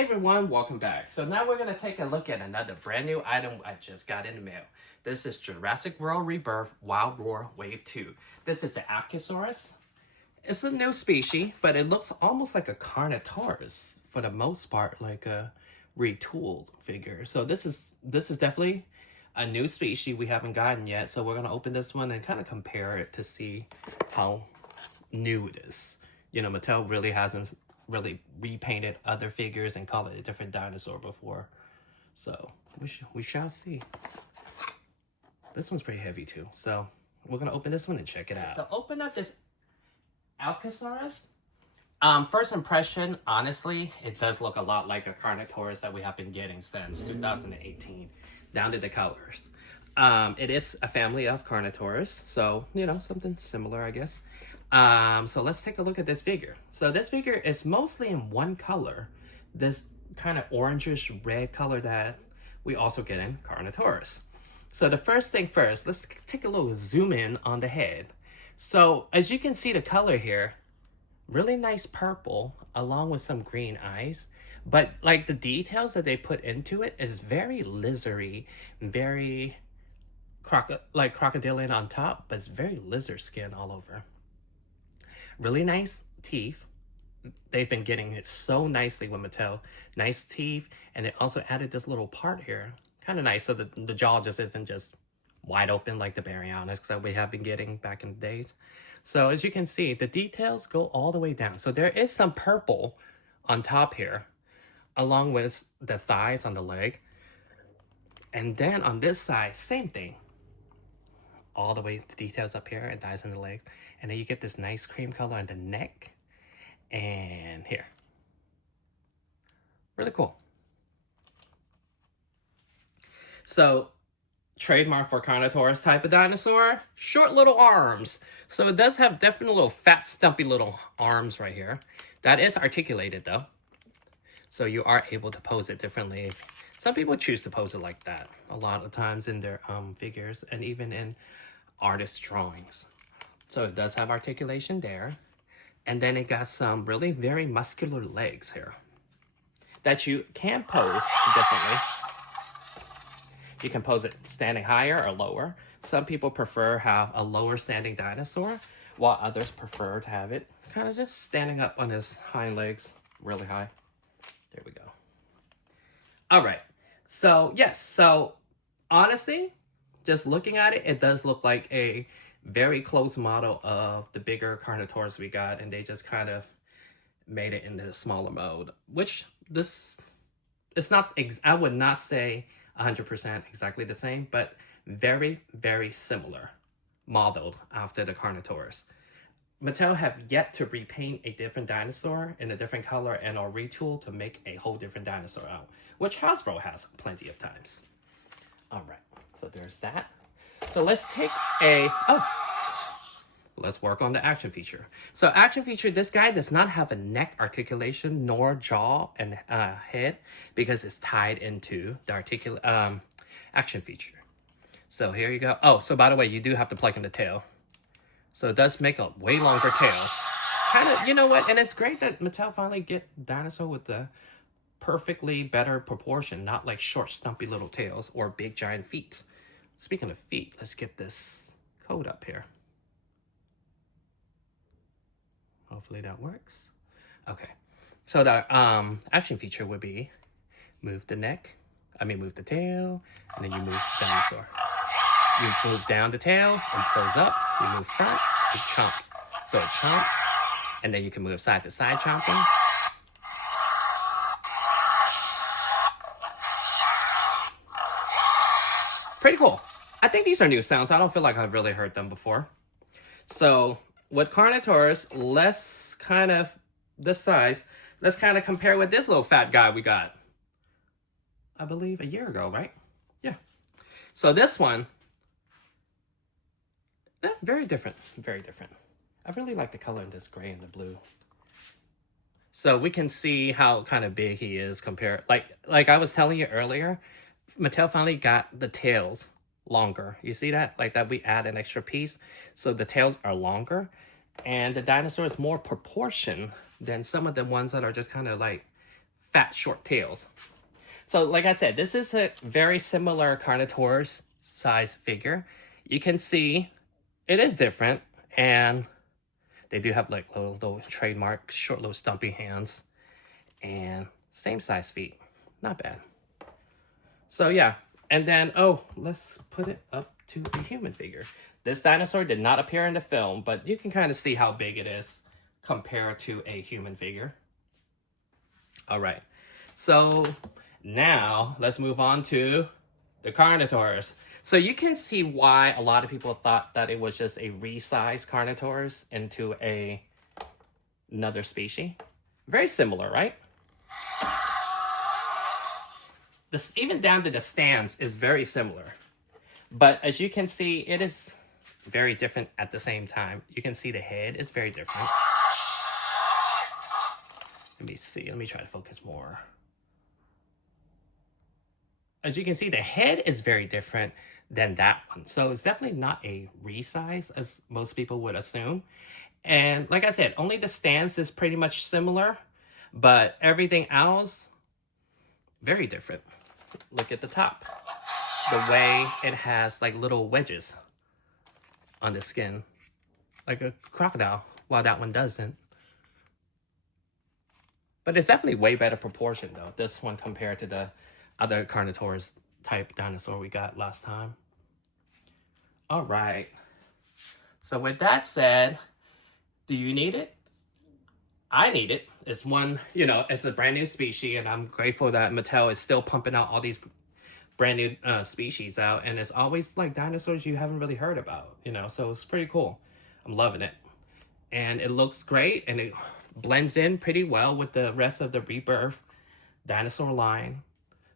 everyone, welcome back. So now we're going to take a look at another brand new item I just got in the mail. This is Jurassic World Rebirth Wild Roar Wave 2. This is the Aucasaurus. It's a new species, but it looks almost like a Carnotaurus for the most part, like a retooled figure. So this is definitely a new species we haven't gotten yet. So we're going to open this one and kind of compare it to see how new it is. You know, Mattel really hasn't really repainted other figures and called it a different dinosaur before. So we shall see. This one's pretty heavy too. So we're going to open this one and check it out. So open up this Aucasaurus. First impression, honestly, it does look a lot like a Carnotaurus that we have been getting since 2018, down to the colors. It is a family of Carnotaurus, so, you know, something similar, I guess. So let's take a look at this figure. So this figure is mostly in one color, this kind of orangish red color that we also get in Carnotaurus. So the first thing first, let's take a little zoom in on the head. So as you can see the color here, really nice purple along with some green eyes. But like the details that they put into it is very lizardy, very crocodilian on top, but it's very lizard skin all over. Really nice teeth. They've been getting it so nicely with Mattel. Nice teeth, and they also added this little part here. Kind of nice, so that the jaw just isn't just wide open like the Baryonyx that we have been getting back in the days. So as you can see, the details go all the way down. So there is some purple on top here, along with the thighs on the leg. And then on this side, same thing. All the way, the details up here and thighs on the legs. And then you get this nice cream color on the neck and here. Really cool. So, trademark for Carnotaurus type of dinosaur, short little arms. So it does have definitely little fat, stumpy little arms right here. That is articulated though. So you are able to pose it differently. Some people choose to pose it like that a lot of times in their figures and even in artist drawings. So it does have articulation there. And then it got some really very muscular legs here that you can pose differently. You can pose it standing higher or lower. Some people prefer have a lower standing dinosaur, while others prefer to have it kind of just standing up on his hind legs really high. There we go. All right. So, yes. So, honestly, just looking at it, it does look like a very close model of the bigger Carnotaurus we got, and they just kind of made it into a smaller mode, which this, it's not, I would not say 100% exactly the same, but very, very similar, modeled after the Carnotaurus. Mattel have yet to repaint a different dinosaur in a different color and or retool to make a whole different dinosaur out, which Hasbro has plenty of times. All right, so there's that. So let's take let's work on the action feature. So action feature, this guy does not have a neck articulation nor jaw and head because it's tied into the action feature. So here you go. Oh, so by the way, you do have to plug in the tail. So it does make a way longer tail. Kind of, you know what? And it's great that Mattel finally get dinosaur with the perfectly better proportion, not like short, stumpy little tails or big, giant feet. Speaking of feet, let's get this code up here. Hopefully that works. Okay. So the action feature would be move the tail, and then you move the dinosaur. You move down the tail, and it goes up. You move front, it chomps. So it chomps, and then you can move side to side chomping. Pretty cool. I think these are new sounds. I don't feel like I've really heard them before. So with Carnotaurus, let's kind of this size, let's kind of compare with this little fat guy we got, I believe, a year ago, right? Yeah. So this one, very different, very different. I really like the color in this gray and the blue. So we can see how kind of big he is compared, like I was telling you earlier, Mattel finally got the tails longer. You see that? Like that we add an extra piece. So the tails are longer. And the dinosaur is more proportion than some of the ones that are just kind of like fat, short tails. So like I said, this is a very similar Carnotaurus size figure. You can see it is different, and they do have like little trademark short little stumpy hands and same size feet. Not bad. So yeah, and then, oh, let's put it up to a human figure. This dinosaur did not appear in the film, but you can kind of see how big it is compared to a human figure. All right, so now let's move on to the Carnotaurus. So you can see why a lot of people thought that it was just a resized Carnotaurus into another species. Very similar, right? This, even down to the stance, is very similar. But as you can see, it is very different at the same time. You can see the head is very different. Let me see. Let me try to focus more. As you can see, the head is very different than that one. So it's definitely not a resize as most people would assume. And like I said, only the stance is pretty much similar, but everything else, very different. Look at the top. The way it has like little wedges on the skin, like a crocodile, while that one doesn't. But it's definitely way better proportion though, this one compared to the other Carnotaurus type dinosaur we got last time. All right. So with that said, do you need it? I need it. It's one, you know, it's a brand new species, and I'm grateful that Mattel is still pumping out all these brand new species out, and it's always like dinosaurs you haven't really heard about, you know, so it's pretty cool. I'm loving it. And it looks great, and it blends in pretty well with the rest of the Rebirth dinosaur line.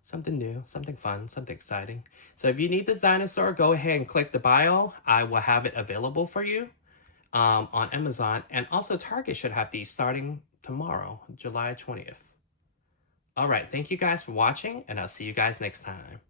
Something new, something fun, something exciting. So if you need this dinosaur, go ahead and click the bio. I will have it available for you on Amazon. And also Target should have these starting tomorrow, July 20th. All right, thank you guys for watching, and I'll see you guys next time.